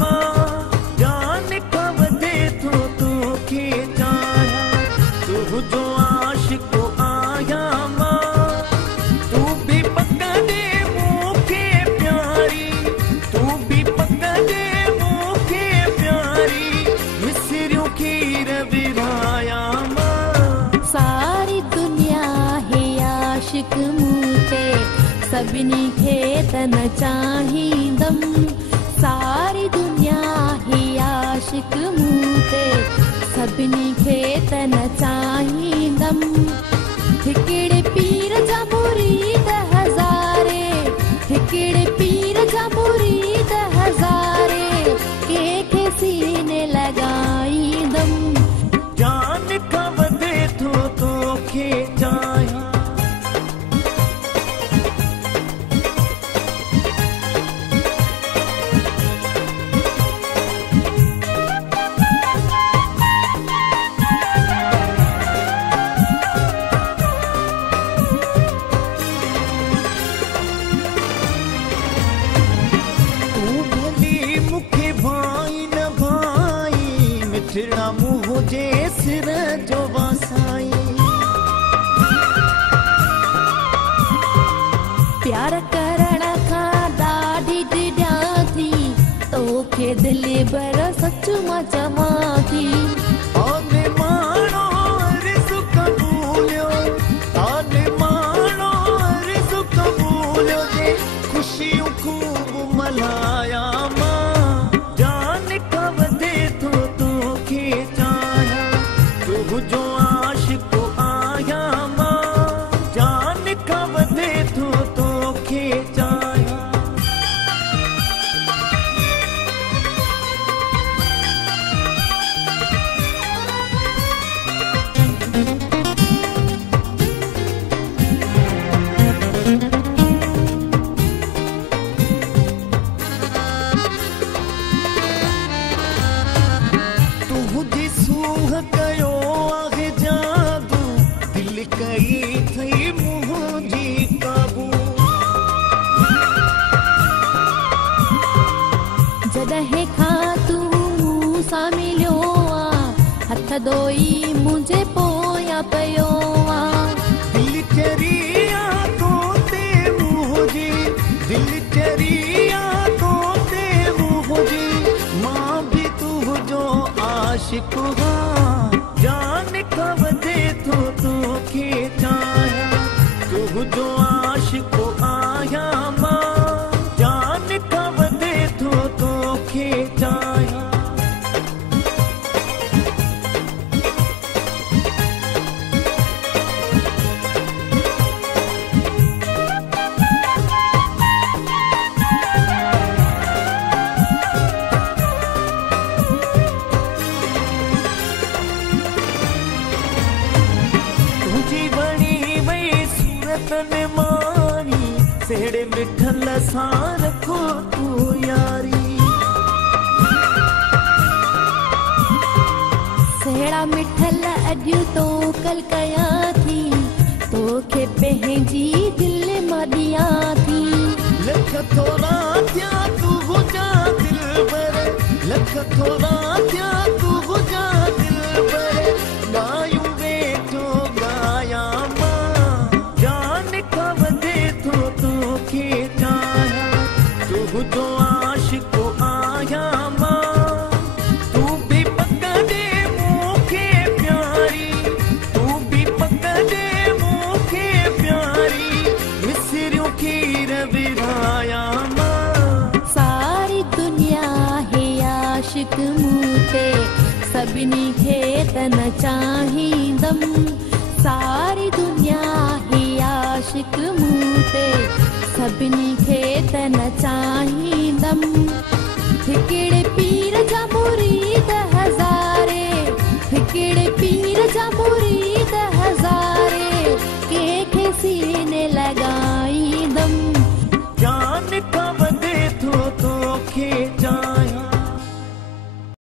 मां जान कवदे तो के चाया तू जो आशिक आया मां तू भी पकड़े मुखे प्यारी तू भी पकड़े मुखे प्यारी मिसरियों की रविराया मां सारी दुनिया है आशिक मूते सभिनी खे तन चाहींदम सारी दुनिया है आशिक मूते सभिनी खे तन चाहींदम हिकिड़े पीर जा मुरीद हज़ारे हिकिड़े पीर जा मुरीद हज़ारे कंहिंखे सीने लॻाईंदम जान खां वधे थो तोखे चाहियां मिठड़ा मुंह जे सिर जो वासाई प्यार करण खां ॾाढी डिॼां थी तोखे दिलि भर सच मां चवां थी आने माणो रिज़्क़ कबूलियो आने माणो रिज़्क़ कबूलियो जे ख़ुशियूं खूब मल्हाया मां जान खां वधे थो तोखे चाहियां तू जो आशिक आया मां जान खां वधे थो तोखे चाहियां तुझी सूह कयो आहे जादू दिल कई थई मुंहिंजी काबू जॾहिं खां तूं मूं सां मिलियो आ हथ धोई मुंहिंजे पोयां पियो आ दिल चरिया तो ते मुंहिंजी दिल चरिया तो ते मुंहिंजी मां भी तुझो आशिक हाँ जान खां वधे थो तोखे चाहियां तुझो आशिक आया मां जान खां वधे थो तोखे चाहियां तुझी बणी वई सूरत ने मानी सेड़े मिठल सां रखो तू यारी सेड़ा मिठल अॼु तो कल कयां थी तोखे पंहिंजी दिलि मां ॾियां थी लख थोरा थिया तू हुजा दिलबर लख थोरा थिया तू हुजा दिलबर ॻायूं वेठो ॻाया मां जान खां वधे थो तोखे चाहियां तुझो आशिक आया मां तू भी पकड़े मुखे प्यारी तू भी पकड़े मुखे प्यारी मिसरियों की रविराया मां सारी दुनिया है आशिक मूते सभिनी खे तन चाहींदम सारी दुनिया है आशिक मूते सभिनी खे तन चाहींदम हिकिड़े पीर